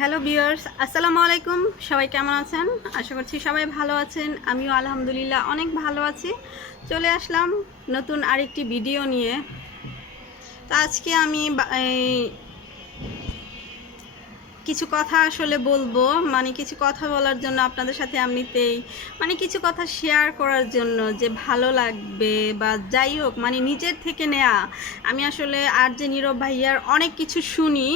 Hello viewers, আসসালামু আলাইকুম। সবাই কেমন আছেন? আশা করছি সবাই ভালো আছেন। আমিও আলহামদুলিল্লাহ অনেক ভালো আছি। চলে আসলাম নতুন আরেকটি ভিডিও নিয়ে। তো আজকে আমি কিছু কথা আসলে বলবো, মানে কিছু কথা বলার জন্য আপনাদের সাথে এমনিতেই মানে কিছু কথা শেয়ার করার জন্য, যে ভালো লাগবে বা যাই হোক, মানে নিজের থেকে নেয়া। আমি আসলে আর যে নীরব ভাইয়ার অনেক কিছু শুনি,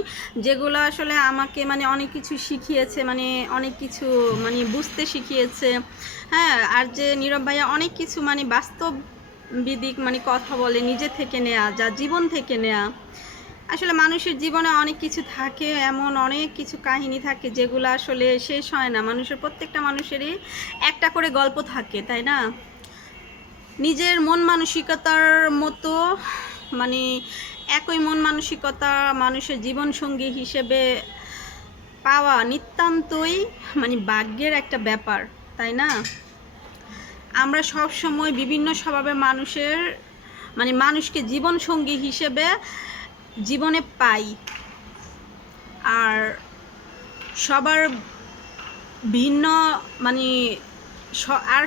যেগুলো আসলে আমাকে মানে অনেক কিছু শিখিয়েছে, মানে অনেক কিছু মানে বুঝতে শিখিয়েছে। হ্যাঁ, আর যে নীরব ভাইয়া অনেক কিছু মানে বাস্তব বিদিক মানে কথা বলে, নিজে থেকে নেয়া, যা জীবন থেকে নেয়া। আসলে মানুষের জীবনে অনেক কিছু থাকে, এমন অনেক কিছু কাহিনী থাকে যেগুলো আসলে শেষ হয় না। মানুষের প্রত্যেকটা মানুষেরই একটা করে গল্প থাকে, তাই না? নিজের মন মানসিকতার মতো মানে একই মন মানসিকতা মানুষের জীবনসঙ্গী হিসেবে পাওয়া নিতান্তই মানে ভাগ্যের একটা ব্যাপার, তাই না? আমরা সব সময় বিভিন্ন স্বভাবের মানুষকে জীবনসঙ্গী হিসেবে জীবনে পাই। আর সবার ভিন্ন মানে আর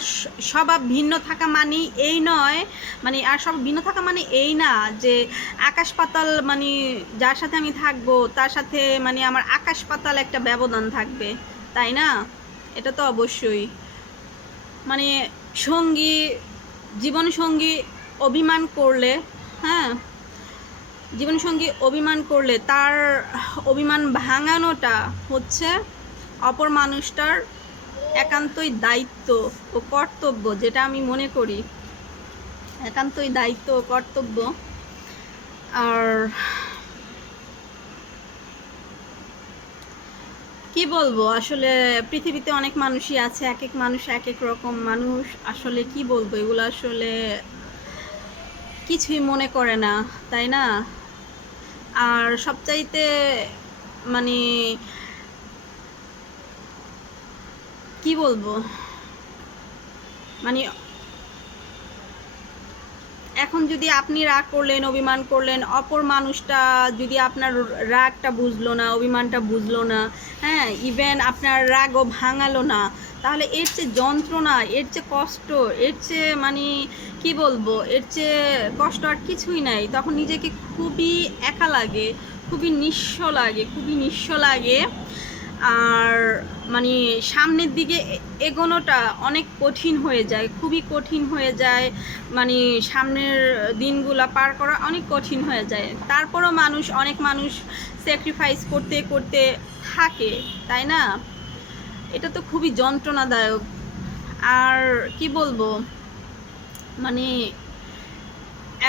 স্বভাব ভিন্ন থাকা মানে এই নয়, মানে আর সব ভিন্ন থাকা মানে এই না যে আকাশ পাতাল, মানে যার সাথে আমি থাকবো তার সাথে মানে আমার আকাশ পাতাল একটা ব্যবধান থাকবে, তাই না? এটা তো অবশ্যই মানে সঙ্গী, জীবনসঙ্গী অভিমান করলে, হ্যাঁ, জীবনসঙ্গী অভিমান করলে তার অভিমান ভাঙানোটা হচ্ছে অপর মানুষটার একান্তই দায়িত্ব ও কর্তব্য, যেটা আমি মনে করি একান্তই দায়িত্ব ও কর্তব্য। আর কি বলবো, আসলে পৃথিবীতে অনেক মানুষই আছে, এক এক মানুষ এক এক রকম মানুষ। আসলে কি বলবো, এগুলো আসলে কিছুই মনে করে না, তাই না? আর সবচাইতে মানে কি বলবো, মানে এখন যদি আপনি রাগ করলেন, অভিমান করলেন, অপর মানুষটা যদি আপনার রাগটা বুঝলো না, অভিমানটা বুঝলো না, হ্যাঁ, ইভেন আপনার রাগও ভাঙালো না, তাহলে এর চেয়ে যন্ত্রণা, এর চেয়ে কষ্ট, এর চেয়ে মানে কি বলবো, এর চেয়ে কষ্ট আর কিছুই নাই। তখন নিজেকে খুবই একা লাগে, খুবই নিঃস্ব লাগে, খুবই নিঃস্ব লাগে। আর মানে সামনের দিকে এগোনোটা অনেক কঠিন হয়ে যায়, খুবই কঠিন হয়ে যায়। মানে সামনের দিনগুলো পার করা অনেক কঠিন হয়ে যায়। তারপরও অনেক মানুষ স্যাক্রিফাইস করতে করতে থাকে, তাই না? এটা তো খুবই যন্ত্রণাদায়ক। আর কি বলবো, মানে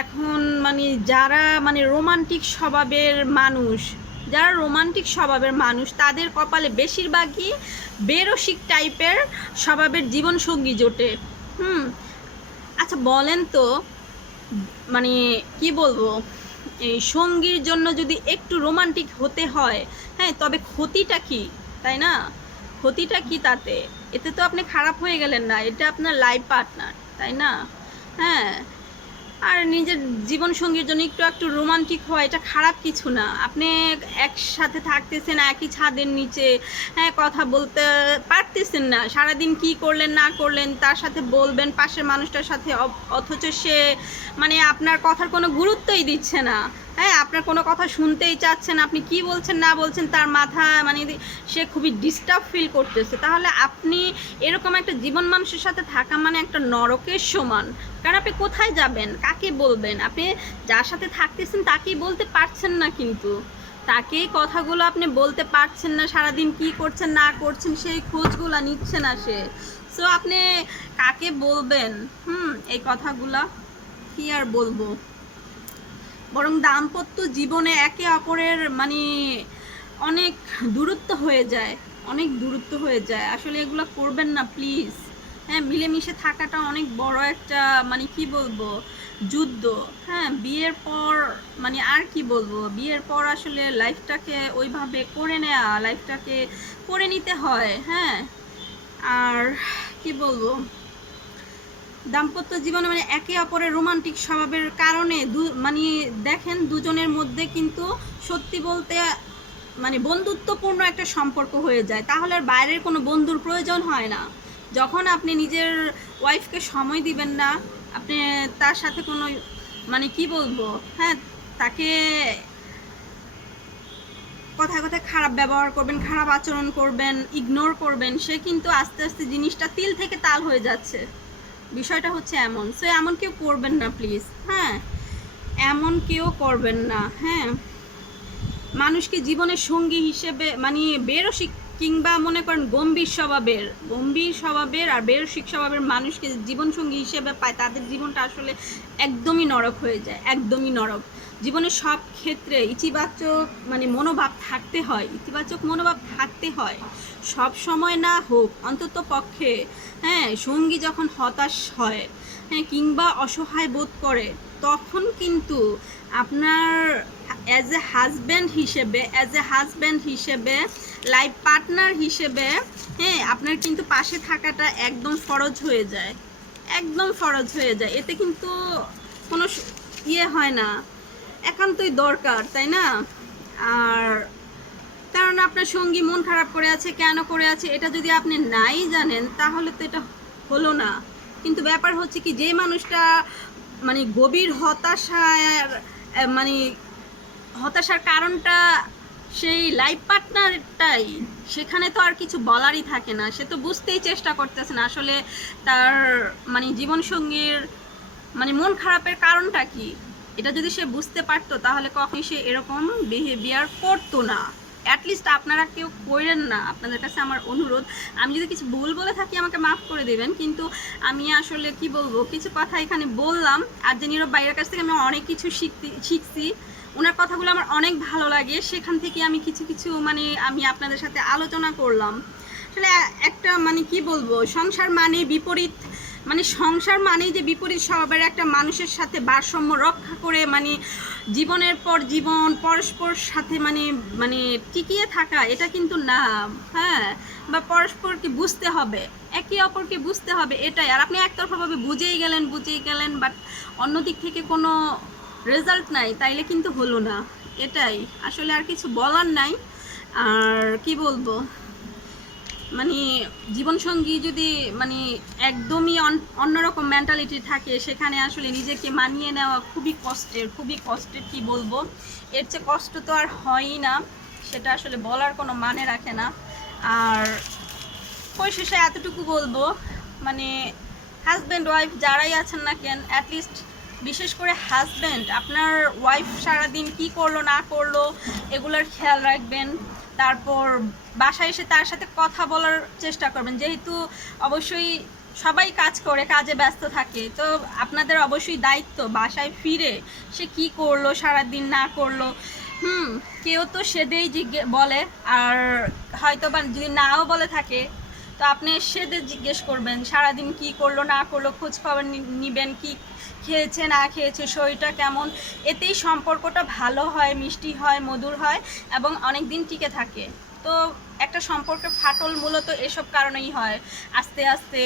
এখন মানে যারা মানে রোমান্টিক স্বভাবের মানুষ তাদের কপালে বেশিরভাগই বেরসিক টাইপের স্বভাবের জীবনসঙ্গী জোটে। আচ্ছা বলেন তো, মানে কি বলবো, এই সঙ্গীর জন্য যদি একটু রোমান্টিক হতে হয়, হ্যাঁ, তবে ক্ষতিটা কি, তাই না? ক্ষতিটা কি তাতে? এতে তো আপনি খারাপ হয়ে গেলেন না, এটা আপনার লাইফ পার্টনার, তাই না? হ্যাঁ, আর নিজের জীবনসঙ্গীর জন্য একটু রোমান্টিক হওয়া এটা খারাপ কিছু না। আপনি একসাথে থাকতেছেন একই ছাদের নিচে, হ্যাঁ, কথা বলতে পারতেছেন না, সারাদিন কি করলেন না করলেন তার সাথে বলবেন পাশের মানুষটার সাথে, অথচ সে মানে আপনার কথার কোনো গুরুত্বই দিচ্ছে না, হ্যাঁ, আপনার কোনো কথা শুনতেই চাচ্ছেন, আপনি কি বলছেন না বলছেন তার মাথা মানে সে খুবই ডিস্টার্ব ফিল করতেছে। তাহলে আপনি এরকম একটা জীবন মানুষের সাথে থাকা মানে একটা নরকের সমান। কারণ আপনি কোথায় যাবেন, কাকে বলবেন? আপনি যার সাথে থাকতেছেন তাকেই বলতে পারছেন না, কিন্তু তাকেই কথাগুলো আপনি বলতে পারছেন না, সারাদিন কি করছেন না করছেন সেই খোঁজগুলো নিচ্ছে না সে। সো আপনি কাকে বলবেন এই কথাগুলা? কি আর বলবো, বরং দাম্পত্য জীবনে একে অপরের মানে অনেক দূরত্ব হয়ে যায়, অনেক দূরত্ব হয়ে যায়। আসলে এগুলো করবেন না প্লিজ। হ্যাঁ, মিলেমিশে থাকাটা অনেক বড় একটা মানে কি বলবো যুদ্ধ। হ্যাঁ, বিয়ের পর মানে আর কি বলবো, বিয়ের পর আসলে লাইফটাকে ওইভাবে লাইফটাকে করে নিতে হয়। হ্যাঁ, আর কি বলবো, দাম্পত্য জীবনে মানে একে অপরের রোমান্টিক স্বভাবের কারণে মানে দেখেন দুজনের মধ্যে কিন্তু সত্যি বলতে মানে বন্ধুত্বপূর্ণ একটা সম্পর্ক হয়ে যায়, তাহলে আর বাইরের কোনো বন্ধুর প্রয়োজন হয় না। যখন আপনি নিজের ওয়াইফকে সময় দিবেন না, আপনি তার সাথে কোনো মানে কি বলবো, হ্যাঁ, তাকে কথায় কথায় খারাপ ব্যবহার করবেন, খারাপ আচরণ করবেন, ইগনোর করবেন, সে কিন্তু আস্তে আস্তে জিনিসটা তিল থেকে তাল হয়ে যাচ্ছে। বিষয়টা হচ্ছে এমন। সো এমন কেউ করবেন না প্লিজ, হ্যাঁ, এমন কেউ করবেন না। হ্যাঁ, মানুষকে জীবনের সঙ্গী হিসেবে মানে বেরসিক কিংবা মনে করেন গম্ভীর স্বভাবের আর বেরসিক স্বভাবের মানুষকে জীবনসঙ্গী হিসেবে পায়, তাদের জীবনটা আসলে একদমই নরক হয়ে যায়, একদমই নরক। জীবনের সব ক্ষেত্রে ইতিবাচক মানে মনোভাব থাকতে হয়, ইতিবাচক মনোভাব থাকতে হয়, সব সময় না হোক অন্তত পক্ষে। হ্যাঁ, সঙ্গী যখন হতাশ হয়, হ্যাঁ, কিংবা অসহায় বোধ করে, তখন কিন্তু আপনার অ্যাজ এ হাজব্যান্ড হিসেবে লাইফ পার্টনার হিসেবে, হ্যাঁ, আপনার কিন্তু পাশে থাকাটা একদম ফরজ হয়ে যায়, একদম ফরজ হয়ে যায়। এতে কিন্তু কোনো ইয়ে হয় না, একান্তই দরকার, তাই না? আর কারণ আপনার সঙ্গী মন খারাপ করে আছে, কেন করে আছে, এটা যদি আপনি নাই জানেন তাহলে তো এটা হলো না। কিন্তু ব্যাপার হচ্ছে কি, যে মানুষটা মানে গভীর হতাশার কারণটা সেই লাইফ পার্টনারটাই, সেখানে তো আর কিছু বলারই থাকে না। সে তো বুঝতেই চেষ্টা করতেছে না আসলে তার মানে জীবনসঙ্গীর মানে মন খারাপের কারণটা কি। এটা যদি সে বুঝতে পারতো তাহলে কখনোই সে এরকম বিহেভিয়ার করতো না। অ্যাটলিস্ট আপনারা কেউ করেন না, আপনাদের কাছে আমার অনুরোধ। আমি যদি কিছু ভুল বলে থাকি আমাকে মাফ করে দেবেন, কিন্তু আমি আসলে কি বলবো, কিছু কথা এখানে বললাম। আর যে নীরব বাইরের কাছ থেকে আমি অনেক কিছু শিখছি, ওনার কথাগুলো আমার অনেক ভালো লাগে, সেখান থেকে আমি কিছু মানে আমি আপনাদের সাথে আলোচনা করলাম। আসলে একটা মানে কি বলবো, সংসার মানেই যে বিপরীত স্বভাবের একটা মানুষের সাথে ভারসাম্য রক্ষা করে মানে জীবনের পর জীবন পরস্পর সাথে মানে টিকিয়ে থাকা, এটা কিন্তু না। হ্যাঁ, বা পরস্পরকে বুঝতে হবে, একে অপরকে বুঝতে হবে, এটাই। আর আপনি একতরফাভাবে বুঝেই গেলেন, বাট অন্য দিক থেকে কোনো রেজাল্ট নাই, তাইলে কিন্তু হলো না। এটাই আসলে, আর কিছু বলার নাই। আর কি বলবো, মানে জীবনসঙ্গী যদি মানে একদমই অন্যরকম মেন্টালিটি থাকে, সেখানে আসলে নিজেকে মানিয়ে নেওয়া খুবই কষ্টের কি বলবো, এর চেয়ে কষ্ট তো আর হয়ই না, সেটা আসলে বলার কোনো মানে রাখে না। আর পরিশেষে এতটুকু বলবো, মানে হাজব্যান্ড ওয়াইফ যারাই আছেন না কেন, অ্যাটলিস্ট বিশেষ করে হাজব্যান্ড আপনার ওয়াইফ সারাদিন কি করলো না করলো এগুলোর খেয়াল রাখবেন। তারপর বাসায় এসে তার সাথে কথা বলার চেষ্টা করবেন, যেহেতু অবশ্যই সবাই কাজ করে, কাজে ব্যস্ত থাকে, তো আপনাদের অবশ্যই দায়িত্ব বাসায় ফিরে সে কি করলো সারাদিন না করলো। কেউ তো সেদেই বলে, আর হয়তো বা যদি নাও বলে থাকে তো আপনি সেদের জিজ্ঞেস করবেন সারাদিন কি করলো না করলো, খোঁজ খবর নিবেন, কি খেয়েছে না খেয়েছে, শরীরটা কেমন। এতেই সম্পর্কটা ভালো হয়, মিষ্টি হয়, মধুর হয় এবং অনেক দিন টিকে থাকে। তো একটা সম্পর্কের ফাটল মূলত এসব কারণেই হয়। আস্তে আস্তে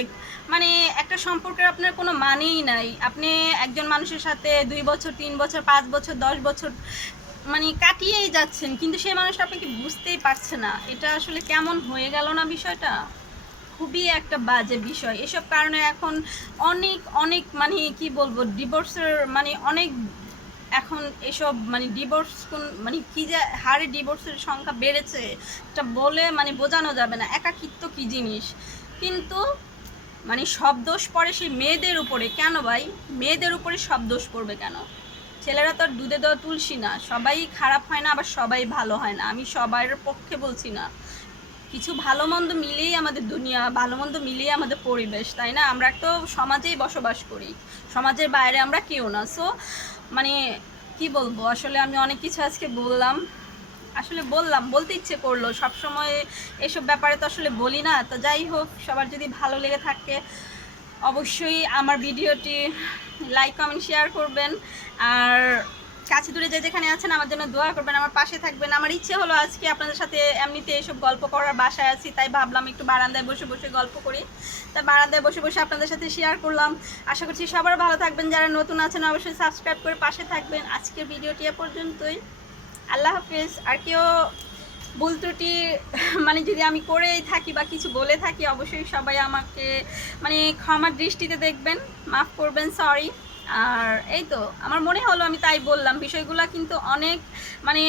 মানে একটা সম্পর্কের আপনার কোনো মানেই নাই। আপনি একজন মানুষের সাথে 2 বছর 3 বছর 5 বছর 10 বছর মানে কাটিয়েই যাচ্ছেন, কিন্তু সেই মানুষটা আপনাকে বুঝতেই পারছে না। এটা আসলে কেমন হয়ে গেল না বিষয়টা, খুবই একটা বাজে বিষয়। এসব কারণে এখন অনেক মানে কি বলবো, ডিভোর্সের মানে অনেক এখন এসব মানে ডিভোর্স মানে কি যে হারে ডিভোর্সের সংখ্যা বেড়েছে, এটা বলে মানে বোঝানো যাবে না। একাকিত্ব কি জিনিস, কিন্তু মানে সব দোষ পড়ে সেই মেয়েদের উপরে। কেন ভাই, মেয়েদের উপরে সব দোষ পড়বে কেন? ছেলেরা তো আর দুধে দেওয়া তুলসী না, সবাই খারাপ হয় না, আবার সবাই ভালো হয় না। আমি সবার পক্ষে বলছি না, কিছু ভালো মন্দ মিলেই আমাদের দুনিয়া, ভালো মন্দ মিলেই আমাদের পরিবেশ, তাই না? আমরা তো সমাজেই বসবাস করি, সমাজের বাইরে আমরা কেউ না। সো মানে কি বলবো, আসলে আমি অনেক কিছু আজকে বলতে ইচ্ছে করলো। সবসময় এসব ব্যাপারে তো আসলে বলি না। তো যাই হোক, সবার যদি ভালো লেগে থাকে অবশ্যই আমার ভিডিওটি লাইক কমেন্ট শেয়ার করবেন। আর কাছে দূরে যেখানে আছেন আমার জন্য দোয়া করবেন, আমার পাশে থাকবেন। আমার ইচ্ছে হলো আজকে আপনাদের সাথে এমনিতে এসব গল্প করার, বাসায় আছি তাই ভাবলাম একটু বারান্দায় বসে বসে গল্প করি, তাই বারান্দায় বসে বসে আপনাদের সাথে শেয়ার করলাম। আশা করছি সবার ভালো থাকবেন, যারা নতুন আছেন অবশ্যই সাবস্ক্রাইব করে পাশে থাকবেন। আজকের ভিডিওটি এ পর্যন্তই, আল্লাহ হাফিজ। আর কেউ ভুল ত্রুটি মানে যদি আমি করেই থাকি বা কিছু বলে থাকি, অবশ্যই সবাই আমাকে মানে ক্ষমার দৃষ্টিতে দেখবেন, মাফ করবেন, সরি। আর এই তো আমার মনে হলো আমি তাই বললাম। বিষয়গুলো কিন্তু অনেক মানে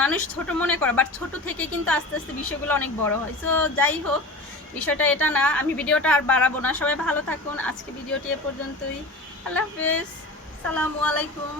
মানুষ ছোট মনে করে, বাট ছোট থেকে কিন্তু আস্তে আস্তে বিষয়গুলো অনেক বড় হয়। সো যাই হোক, বিষয়টা এটা না, আমি ভিডিওটা আর বাড়াবো না। সবাই ভালো থাকুন, আজকে ভিডিওটি এ পর্যন্তই। আল্লাহ হাফেজ, আসসালামু আলাইকুম।